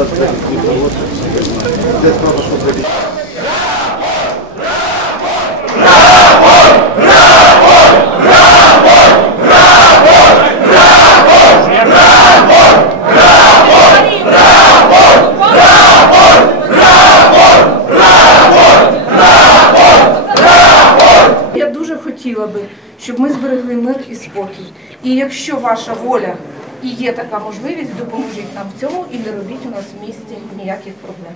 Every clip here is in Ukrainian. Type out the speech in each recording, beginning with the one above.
Я дуже хотіла би, щоб ми зберегли мир і спокій. І якщо ваша воля і є така можливість, допоможіть нам в цьому і не робіть у нас в місті ніяких проблем.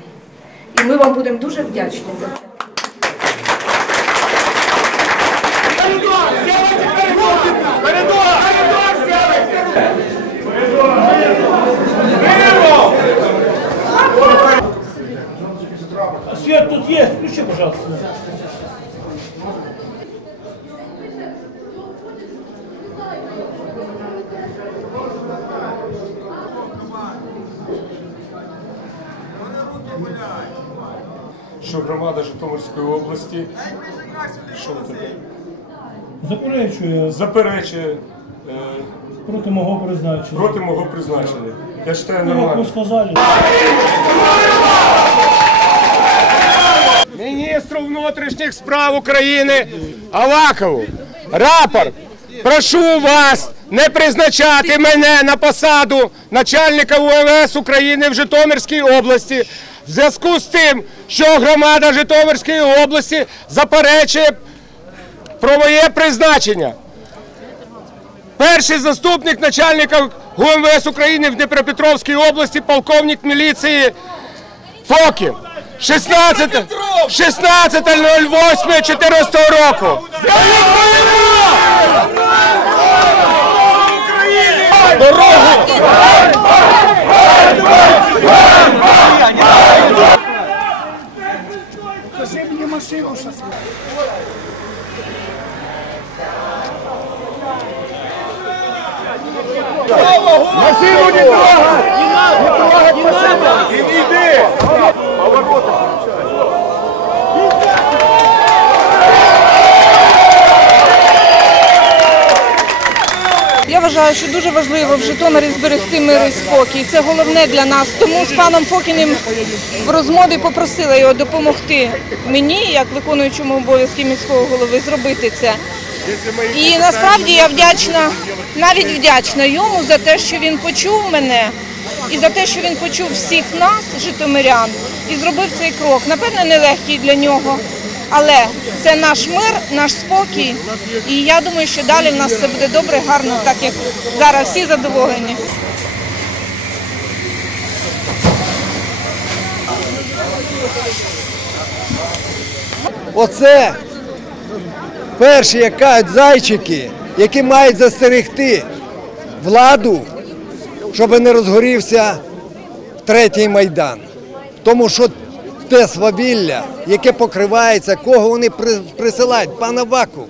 І ми вам будемо дуже вдячні за це. Свет тут есть, включи, пожалуйста. Що громада Житомирської області що ви таке? Заперечую заперечує е, проти мого призначення. проти мого призначення. Я вважаю Ну, нормально. Міністру внутрішніх справ України Авакову. Рапорт. Прошу вас не призначати мене на посаду начальника УМС України в Житомирській області в зв'язку з тим, що громада Житомирської області заперечує про моє призначення. Перший заступник начальника ГУМВС України в Дніпропетровській області, полковник міліції Фокін. 16 16.08.14 року. Дорогу! Машину не трогать! Не трогать машину! Иди! Я вважаю, що дуже важливо в Житомирі зберегти мир і спокій. Це головне для нас. Тому з паном Фокіним в розмові попросила його допомогти мені, як виконуючому обов'язки міського голови, зробити це. І насправді я вдячна, навіть вдячна йому за те, що він почув мене і за те, що він почув всіх нас, житомирян, і зробив цей крок. Напевно, нелегкий для нього. Але це наш мир, наш спокій. І я думаю, що далі в нас все буде добре, гарно, так як зараз всі задоволені. Оце перші, як кажуть, зайчики, які мають застерегти владу, щоб не розгорівся третій майдан. Тому що те свавілля, яке покривається, кого вони присилають, пана Ваку.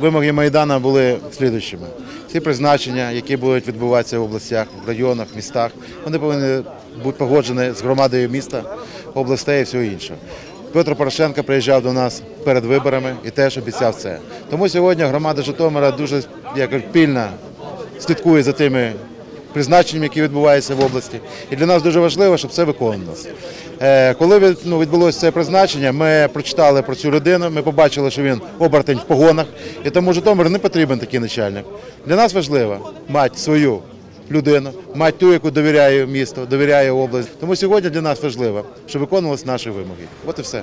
Вимоги Майдана були слідуючими. Всі призначення, які будуть відбуватися в областях, в районах, містах, вони повинні бути погоджені з громадою міста, областей і всього іншого. Петро Порошенко приїжджав до нас перед виборами і теж обіцяв це. Тому сьогодні громада Житомира дуже як пільно слідкує за тими призначеннями, які відбуваються в області. І для нас дуже важливо, щоб це виконувалося. Е, Коли ну, відбулося це призначення, ми прочитали про цю людину, ми побачили, що він обертень в погонах, і тому Житомир не потрібен такий начальник. Для нас важливо мати свою людину, мати ту, яку довіряє місто, довіряє область. Тому сьогодні для нас важливо, щоб виконувалися наші вимоги. От і все.